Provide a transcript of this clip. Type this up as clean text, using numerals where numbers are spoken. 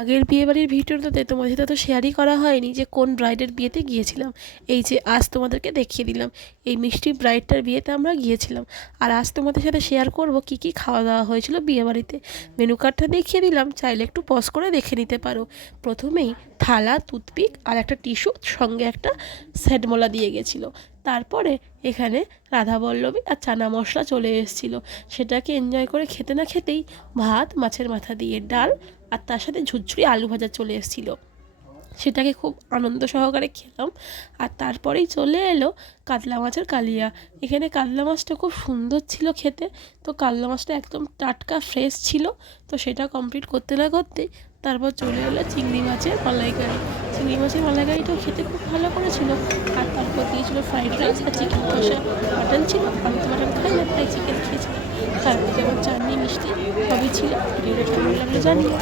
আগের বিয়েবাড়ির ভিডিওটাতে তোমাদের সাথে তো শেয়ারই করা হয়নি যে কোন ব্রাইডের বিয়েতে গিয়েছিলাম। এই যে আজ তোমাদেরকে দেখিয়ে দিলাম, এই মিষ্টি ব্রাইডটার বিয়েতে আমরা গিয়েছিলাম। আর আজ তোমাদের সাথে শেয়ার করব কি কি খাওয়া দাওয়া হয়েছিল বিয়েবাড়িতে। মেনু কার্ডটা দেখিয়ে দিলাম, চাইলে একটু পজ করে দেখে নিতে পারো। প্রথমেই থালা, টুথপিক আর একটা টিস্যু, সঙ্গে একটা স্যাডমোলা দিয়ে গেছিলো। তারপরে এখানে রাধাবল্লভী আর চানা মশলা চলে এসেছিলো। সেটাকে এনজয় করে খেতে না খেতেই ভাত, মাছের মাথা দিয়ে ডাল আর তার সাথে ঝুরঝুরি আলু ভাজা চলে এসেছিলো। সেটাকে খুব আনন্দ সহকারে খেলাম। আর তারপরেই চলে এলো কাতলা মাছের কালিয়া। এখানে কাতলা মাছটা খুব সুন্দর ছিল খেতে। তো কাতলা মাছটা একদম টাটকা ফ্রেশ ছিল। তো সেটা কমপ্লিট করতে না করতেই তারপর চলে এলো চিংড়ি মাছের মালাইকারি। চিংড়ি মাছের মালাইকারিটাও খেতে খুব ভালো করেছিল। আর তারপর দিয়েছিল ফ্রাইড রাইস আর চিকেন কষা। মাটন ছিল, আমি তো মাটন খাই না, তাই চিকেন খেয়েছিলাম। তারপর যেমন চাটনি, মিষ্টি সবই ছিল। ভিডিওটা কেমন লাগলো জানিও।